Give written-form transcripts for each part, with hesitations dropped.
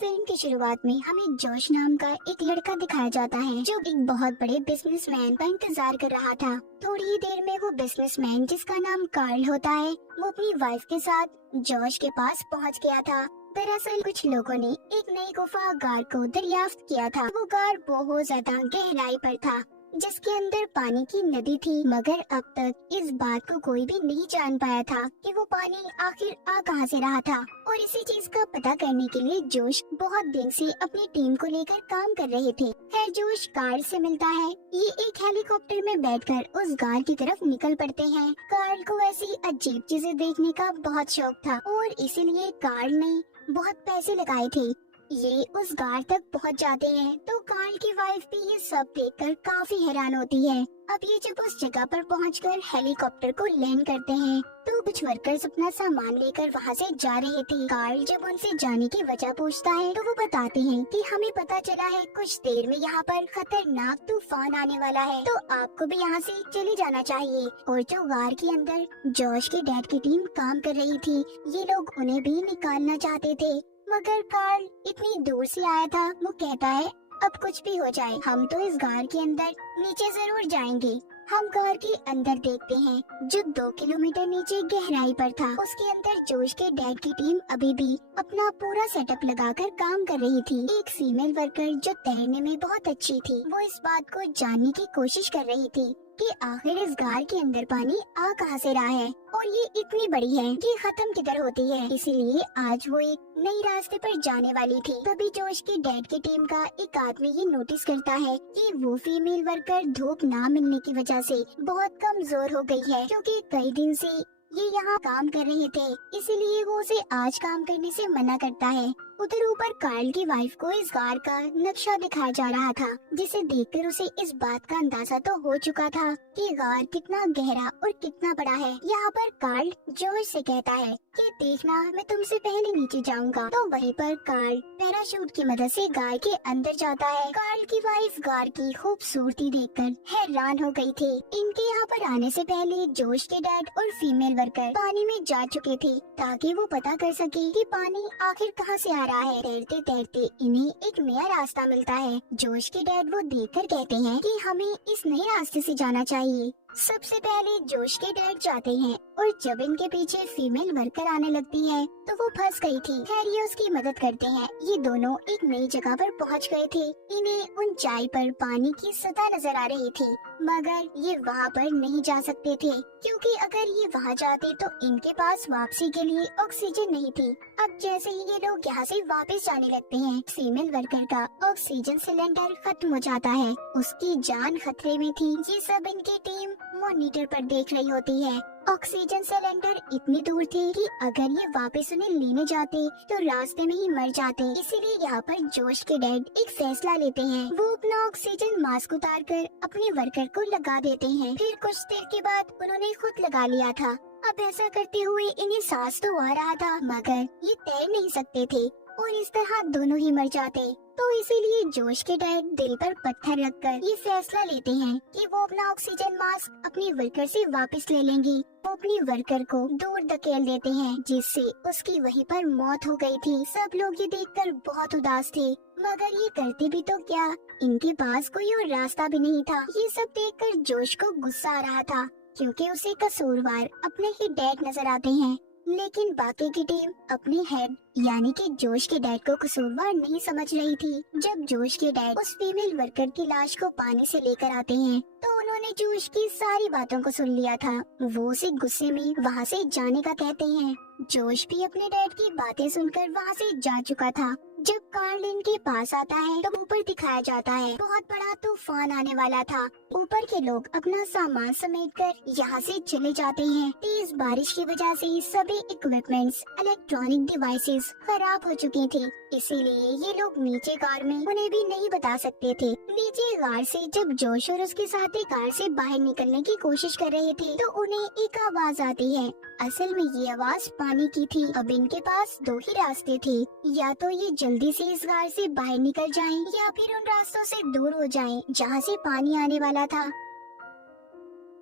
Film की शुरुआत में हमें जोश नाम का एक लड़का दिखाया जाता है जो एक बहुत बड़े बिजनेसमैन का इंतजार कर रहा था। थोड़ी ही देर में वो बिजनेसमैन जिसका नाम कार्ल होता है वो अपनी वाइफ के साथ जोश के पास पहुंच गया था। दरअसल कुछ लोगों ने एक नई गुफा गार को दरियाफ्त किया था। वो गार बहुत ज्यादा गहराई पर था जिसके अंदर पानी की नदी थी, मगर अब तक इस बात को कोई भी नहीं जान पाया था कि वो पानी आखिर आ कहां से रहा था। और इसी चीज का पता करने के लिए जोश बहुत दिन से अपनी टीम को लेकर काम कर रहे थे। खैर जोश कार्ल से मिलता है। ये एक हेलीकॉप्टर में बैठकर उस गार की तरफ निकल पड़ते हैं। कार्ल को ऐसी अजीब चीजें देखने का बहुत शौक था और इसीलिए कार्ल ने बहुत पैसे लगाए थे। ये उस गार तक पहुंच जाते हैं तो कार्ल की वाइफ भी ये सब देखकर काफी हैरान होती है। अब ये जब उस जगह पर पहुंचकर हेलीकॉप्टर को लैंड करते हैं तो कुछ वर्कर्स अपना सामान लेकर वहां से जा रहे थे। कार्ल जब उनसे जाने की वजह पूछता है तो वो बताते हैं कि हमें पता चला है कुछ देर में यहाँ पर खतरनाक तूफान आने वाला है, तो आपको भी यहाँ से चले जाना चाहिए। और जो गार के अंदर जोश के डैड की टीम काम कर रही थी, ये लोग उन्हें भी निकालना चाहते थे, मगर कार्ल इतनी दूर से आया था। वो कहता है अब कुछ भी हो जाए हम तो इस गार के अंदर नीचे जरूर जाएंगे। हम गार के अंदर देखते हैं जो 2 किलोमीटर नीचे गहराई पर था। उसके अंदर जोश के डैड की टीम अभी भी अपना पूरा सेटअप लगाकर काम कर रही थी। एक फीमेल वर्कर जो तैरने में बहुत अच्छी थी, वो इस बात को जानने की कोशिश कर रही थी कि आखिर इस गार के अंदर पानी आ कहां से रहा है और ये इतनी बड़ी है कि खत्म किधर होती है। इसीलिए आज वो एक नई रास्ते पर जाने वाली थी। तभी जोश के डैड की टीम का एक आदमी ये नोटिस करता है कि वो फीमेल वर्कर धूप ना मिलने की वजह से बहुत कमजोर हो गई है, क्योंकि कई दिन से ये यहाँ काम कर रहे थे, इसीलिए वो उसे आज काम करने से मना करता है। उधर ऊपर कार्ल की वाइफ को इस गार का नक्शा दिखाया जा रहा था, जिसे देखकर उसे इस बात का अंदाजा तो हो चुका था कि गार कितना गहरा और कितना बड़ा है। यहाँ पर कार्ल जॉर्ज से कहता है कि देखना मैं तुमसे पहले नीचे जाऊंगा। तो वहीं पर कार्ल पैराशूट की मदद से गार के अंदर जाता है। कार्ल की वाइफ गार की खूबसूरती देखकर हैरान हो गई थी। इनके यहाँ पर आने से पहले जोश के डैड और फीमेल वर्कर पानी में जा चुके थे ताकि वो पता कर सके कि पानी आखिर कहाँ से आ रहा है। तैरते तैरते इन्हें एक नया रास्ता मिलता है। जोश के डैड वो देखकर कहते हैं कि हमें इस नए रास्ते से जाना चाहिए। सबसे पहले जोश के डैड जाते हैं और जब इनके पीछे फीमेल वर्कर आने लगती है तो वो फंस गई थी। खैर ये उसकी मदद करते हैं। ये दोनों एक नई जगह पर पहुंच गए थे। इन्हें ऊंचाई पर पानी की सतह नजर आ रही थी, मगर ये वहाँ पर नहीं जा सकते थे, क्योंकि अगर ये वहाँ जाते तो इनके पास वापसी के लिए ऑक्सीजन नहीं थी। अब जैसे ही ये लोग यहाँ से वापस जाने लगते हैं, फीमेल वर्कर का ऑक्सीजन सिलेंडर खत्म हो जाता है। उसकी जान खतरे में थी। ये सब इनकी टीम मॉनिटर पर देख रही होती है। ऑक्सीजन सिलेंडर इतनी दूर थी कि अगर ये वापस उन्हें लेने जाते तो रास्ते में ही मर जाते। इसीलिए यहाँ पर जोश के डैड एक फैसला लेते हैं। वो अपना ऑक्सीजन मास्क उतार कर अपने वर्कर को लगा देते हैं। फिर कुछ देर के बाद उन्होंने खुद लगा लिया था। अब ऐसा करते हुए इन्हें सांस तो आ रहा था, मगर ये तैर नहीं सकते थे और इस तरह दोनों ही मर जाते। तो इसीलिए जोश के डैड दिल पर पत्थर रखकर ये फैसला लेते हैं कि वो अपना ऑक्सीजन मास्क अपनी वर्कर से वापस ले लेंगे। वो अपनी वर्कर को दूर धकेल देते हैं, जिससे उसकी वहीं पर मौत हो गई थी। सब लोग ये देखकर बहुत उदास थे, मगर ये करते भी तो क्या, इनके पास कोई और रास्ता भी नहीं था। ये सब देखकर जोश को गुस्सा आ रहा था, क्योंकि उसे कसूरवार अपने ही डैड नजर आते हैं। लेकिन बाकी की टीम अपने हेड यानी कि जोश के डैड को कसूरवार नहीं समझ रही थी। जब जोश के डैड उस फीमेल वर्कर की लाश को पानी से लेकर आते हैं तो उन्होंने जोश की सारी बातों को सुन लिया था। वो उसे गुस्से में वहाँ से जाने का कहते हैं। जोश भी अपने डैड की बातें सुनकर वहाँ से जा चुका था। जब कार्ल इनके पास आता है तो ऊपर दिखाया जाता है बहुत बड़ा तूफान आने वाला था। ऊपर के लोग अपना सामान समेटकर यहाँ से चले जाते हैं। तेज बारिश की वजह से सभी इक्विपमेंट्स, इलेक्ट्रॉनिक डिवाइसेस खराब हो चुकी थी, इसीलिए ये लोग नीचे कार में उन्हें भी नहीं बता सकते थे। नीचे कार से जब जोश और उसके साथी कार से बाहर निकलने की कोशिश कर रहे थे तो उन्हें एक आवाज आती है। असल में ये आवाज पानी की थी। अब इनके पास 2 ही रास्ते थे, या तो ये जल्दी से इस गार से बाहर निकल जाएं या फिर उन रास्तों से दूर हो जाएं जहां से पानी आने वाला था।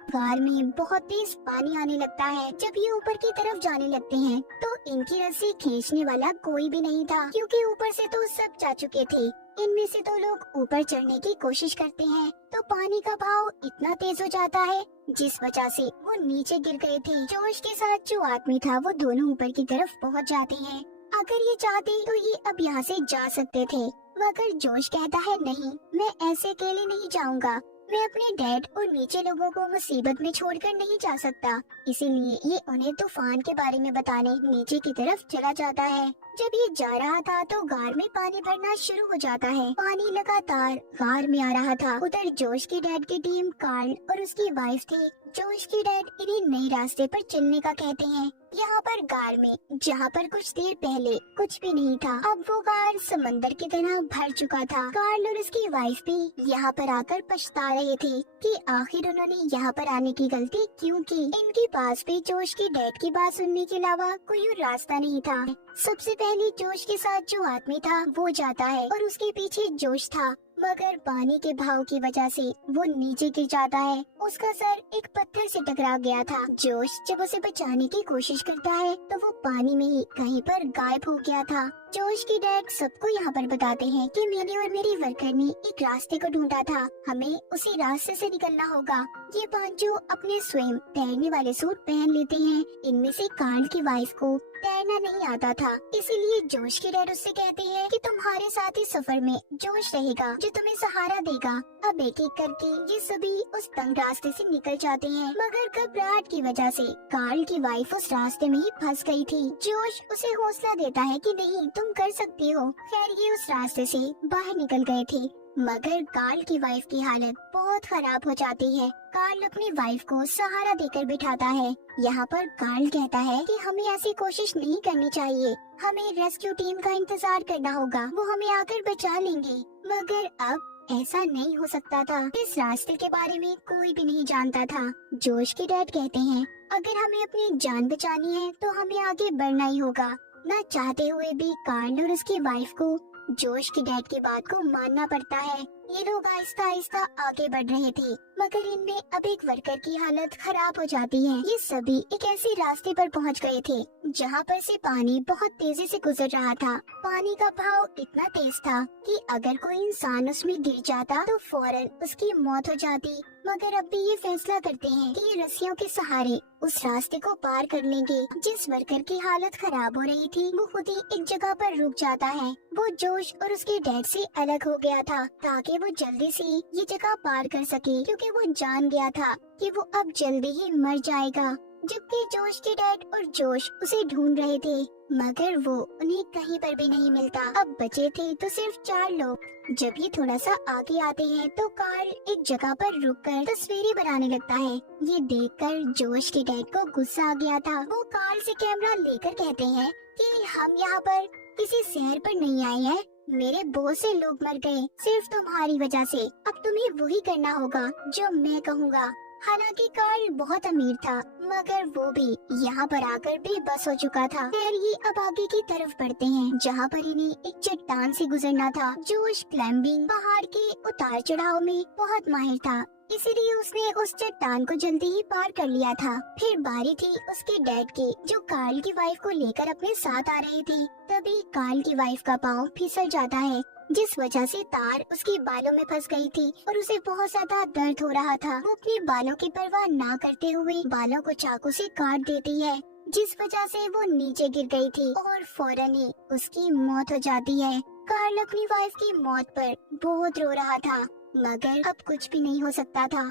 कार में बहुत तेज पानी आने लगता है। जब ये ऊपर की तरफ जाने लगते हैं तो इनकी रस्सी खींचने वाला कोई भी नहीं था, क्योंकि ऊपर से तो सब जा चुके थे। इनमें से दो लोग ऊपर चढ़ने की कोशिश करते हैं तो पानी का बहाव इतना तेज हो जाता है जिस वजह से वो नीचे गिर गए थे। जोश के साथ जो आदमी था वो दोनों ऊपर की तरफ पहुंच जाते हैं। अगर ये चाहते तो ये अब यहाँ से जा सकते थे, मगर जोश कहता है नहीं, मैं ऐसे अकेले नहीं जाऊंगा। मैं अपने डैड और नीचे लोगों को मुसीबत में छोड़कर नहीं जा सकता। इसीलिए ये उन्हें तूफान के बारे में बताने नीचे की तरफ चला जाता है। जब ये जा रहा था तो गार में पानी भरना शुरू हो जाता है। पानी लगातार गार में आ रहा था। उधर जोश की डैड की टीम कार्ल और उसकी वाइफ थी। जोश की डैड इन्हें नए रास्ते पर चलने का कहते हैं। यहाँ पर गार में जहाँ पर कुछ देर पहले कुछ भी नहीं था, अब वो गार समंदर की तरह भर चुका था। कार्ल और उसकी वाइफ भी यहाँ पर आकर पछता रहे थे कि आखिर उन्होंने यहाँ पर आने की गलती क्यों की। इनके पास भी जोश की डैड की बात सुनने के अलावा कोई और रास्ता नहीं था। सबसे पहले जोश के साथ जो आदमी था वो जाता है और उसके पीछे जोश था, मगर पानी के बहाव की वजह से वो नीचे गिर जाता है। उसका सर एक पत्थर से टकरा गया था। जोश जब उसे बचाने की कोशिश करता है तो वो पानी में ही कहीं पर गायब हो गया था। जोश की डैड सबको यहाँ पर बताते हैं कि मैंने और मेरी वर्कर ने एक रास्ते को ढूंढा था, हमें उसी रास्ते से निकलना होगा। ये पांचों अपने स्वयं तैरने वाले सूट पहन लेते हैं। इनमें से कार्ल की वाइफ को तैरना नहीं आता था, इसीलिए जोश के डैड उससे कहते हैं कि तुम्हारे साथ इस सफर में जोश रहेगा जो तुम्हें सहारा देगा। अब एक एक करके ये सभी उस तंग रास्ते से निकल जाते हैं, मगर घबराहट की वजह से कार्ल की वाइफ उस रास्ते में ही फंस गई थी। जोश उसे हौसला देता है कि नहीं, तुम कर सकती हो। खैर ये उस रास्ते से बाहर निकल गए थे, मगर कार्ल की वाइफ की हालत बहुत खराब हो जाती है। कार्ल अपनी वाइफ को सहारा देकर बिठाता है। यहाँ पर कार्ल कहता है कि हमें ऐसी कोशिश नहीं करनी चाहिए, हमें रेस्क्यू टीम का इंतजार करना होगा, वो हमें आकर बचा लेंगे। मगर अब ऐसा नहीं हो सकता था। इस रास्ते के बारे में कोई भी नहीं जानता था। जोश के डैड कहते हैं अगर हमें अपनी जान बचानी है तो हमें आगे बढ़ना ही होगा। न चाहते हुए भी कार्ल और उसकी वाइफ को जोश की डैड की बात को मानना पड़ता है। ये लोग आहिस्ता आहिस्ता आगे बढ़ रहे थे, मगर इनमें अब एक वर्कर की हालत खराब हो जाती है। ये सभी एक ऐसे रास्ते पर पहुंच गए थे जहां पर से पानी बहुत तेजी से गुजर रहा था। पानी का बहाव इतना तेज था कि अगर कोई इंसान उसमें गिर जाता तो फौरन उसकी मौत हो जाती। मगर अब भी ये फैसला करते हैं कि ये रस्सियों के सहारे उस रास्ते को पार कर लेंगे। जिस वर्कर की हालत खराब हो रही थी वो खुद ही एक जगह पर रुक जाता है। वो जोश और उसके डैड से अलग हो गया था ताकि वो जल्दी से ये जगह पार कर सके, क्योंकि वो जान गया था कि वो अब जल्दी ही मर जाएगा। जबकि जोश के डैड और जोश उसे ढूंढ रहे थे, मगर वो उन्हें कहीं पर भी नहीं मिलता। अब बचे थे तो सिर्फ 4 लोग। जब ये थोड़ा सा आगे आते हैं तो कार्ल एक जगह पर रुककर तस्वीरें बनाने लगता है। ये देखकर जोश के डैड को गुस्सा आ गया था। वो कार्ल से कैमरा लेकर कहते हैं कि हम यहाँ पर किसी शहर पर नहीं आए हैं, मेरे बहुत से लोग मर गए सिर्फ तुम्हारी वजह से। अब तुम्हें वही करना होगा जो मैं कहूँगा। हालांकि कार्ल बहुत अमीर था, मगर वो भी यहाँ पर आकर बेबस हो चुका था। फिर ये अब आगे की तरफ बढ़ते हैं जहाँ पर इन्हें एक चट्टान से गुजरना था। जोश क्लाइंबिंग पहाड़ के उतार चढ़ाव में बहुत माहिर था, इसीलिए उसने उस चट्टान को जल्दी ही पार कर लिया था। फिर बारी थी उसके डैड की, जो कार्ल की वाइफ को लेकर अपने साथ आ रहे थे। तभी कार्ल की वाइफ का पाँव फिसल जाता है, जिस वजह से तार उसके बालों में फंस गई थी और उसे बहुत ज्यादा दर्द हो रहा था। वो अपने बालों की परवाह ना करते हुए बालों को चाकू से काट देती है, जिस वजह से वो नीचे गिर गई थी और फौरन ही उसकी मौत हो जाती है। कार्ल अपनी वाइफ की मौत पर बहुत रो रहा था, मगर अब कुछ भी नहीं हो सकता था।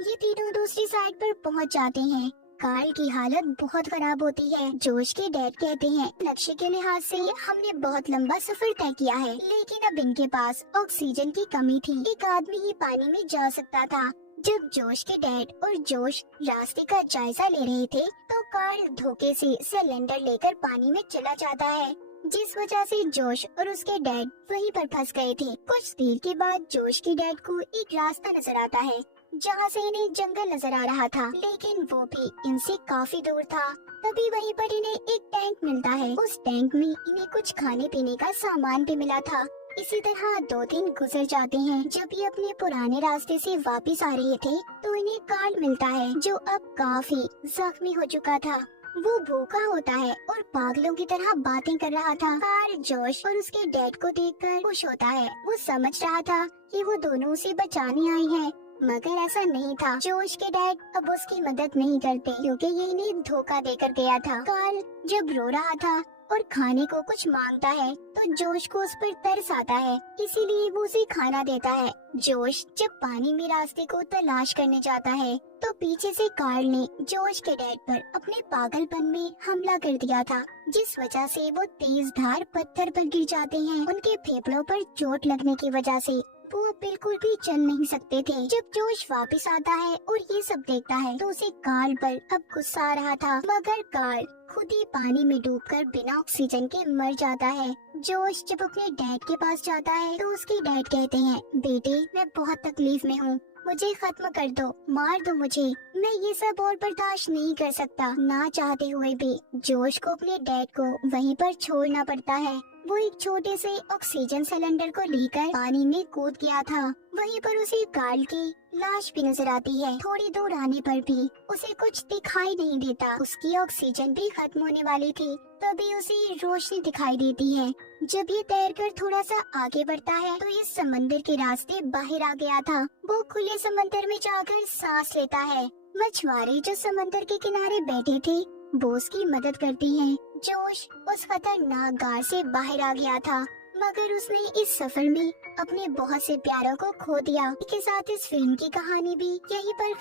ये तीनों दूसरी साइड पर पहुंच जाते हैं। कार्ल की हालत बहुत खराब होती है। जोश के डैड कहते हैं लक्ष्य के लिहाज से हमने बहुत लंबा सफर तय किया है, लेकिन अब इनके पास ऑक्सीजन की कमी थी। एक आदमी ही पानी में जा सकता था। जब जोश के डैड और जोश रास्ते का जायजा ले रहे थे तो कार्ल धोखे से सिलेंडर लेकर पानी में चला जाता है, जिस वजह से जोश और उसके डैड वहीं पर फंस गए थे। कुछ देर के बाद जोश के डैड को एक रास्ता नजर आता है जहाँ से इन्हें जंगल नजर आ रहा था, लेकिन वो भी इनसे काफी दूर था। तभी वहीं पर इन्हें एक टैंक मिलता है। उस टैंक में इन्हें कुछ खाने पीने का सामान भी मिला था, इसी तरह 2 दिन गुजर जाते हैं। जब ये अपने पुराने रास्ते से वापस आ रहे थे तो इन्हें कार्ल मिलता है, जो अब काफी जख्मी हो चुका था। वो भूखा होता है और पागलों की तरह बातें कर रहा था। कार्ल जोश और उसके डैड को देखकर खुश होता है। वो समझ रहा था कि वो दोनों उसे बचाने आए हैं, मगर ऐसा नहीं था। जोश के डैड अब उसकी मदद नहीं करते क्योंकि ये इन्हें धोखा देकर गया था। कार्ल जब रो रहा था और खाने को कुछ मांगता है तो जोश को उस पर तरस आता है, इसीलिए वो उसे खाना देता है। जोश जब पानी में रास्ते को तलाश करने जाता है तो पीछे से कार्ल ने जोश के डैड पर अपने पागलपन में हमला कर दिया था, जिस वजह से वो तेज धार पत्थर पर गिर जाते हैं। उनके फेफड़ों पर चोट लगने की वजह से वो बिल्कुल भी चल नहीं सकते थे। जब जोश वापस आता है और ये सब देखता है तो उसे कार्ल पर अब गुस्सा आ रहा था, मगर कार्ल खुद ही पानी में डूबकर बिना ऑक्सीजन के मर जाता है। जोश जब अपने डैड के पास जाता है तो उसके डैड कहते हैं, बेटे मैं बहुत तकलीफ में हूँ, मुझे खत्म कर दो, मार दो मुझे, मैं ये सब और बर्दाश्त नहीं कर सकता। ना चाहते हुए भी जोश को अपने डैड को वहीं पर छोड़ना पड़ता है। वो एक छोटे से ऑक्सीजन सिलेंडर को लेकर पानी में कूद गया था। वहीं पर उसे कार्ल की लाश भी नजर आती है। थोड़ी दूर आने पर भी उसे कुछ दिखाई नहीं देता, उसकी ऑक्सीजन भी खत्म होने वाली थी। तभी उसे रोशनी दिखाई देती है। जब ये तैरकर थोड़ा सा आगे बढ़ता है तो ये समंदर के रास्ते बाहर आ गया था। वो खुले समंदर में जाकर सांस लेता है। मछुआरे जो समंदर के किनारे बैठे थे वो उसकी मदद करती हैं। जोश उस खतरनाक गार से बाहर आ गया था, मगर उसने इस सफर में अपने बहुत से प्यारों को खो दिया। इसके साथ इस फिल्म की कहानी भी यहीं पर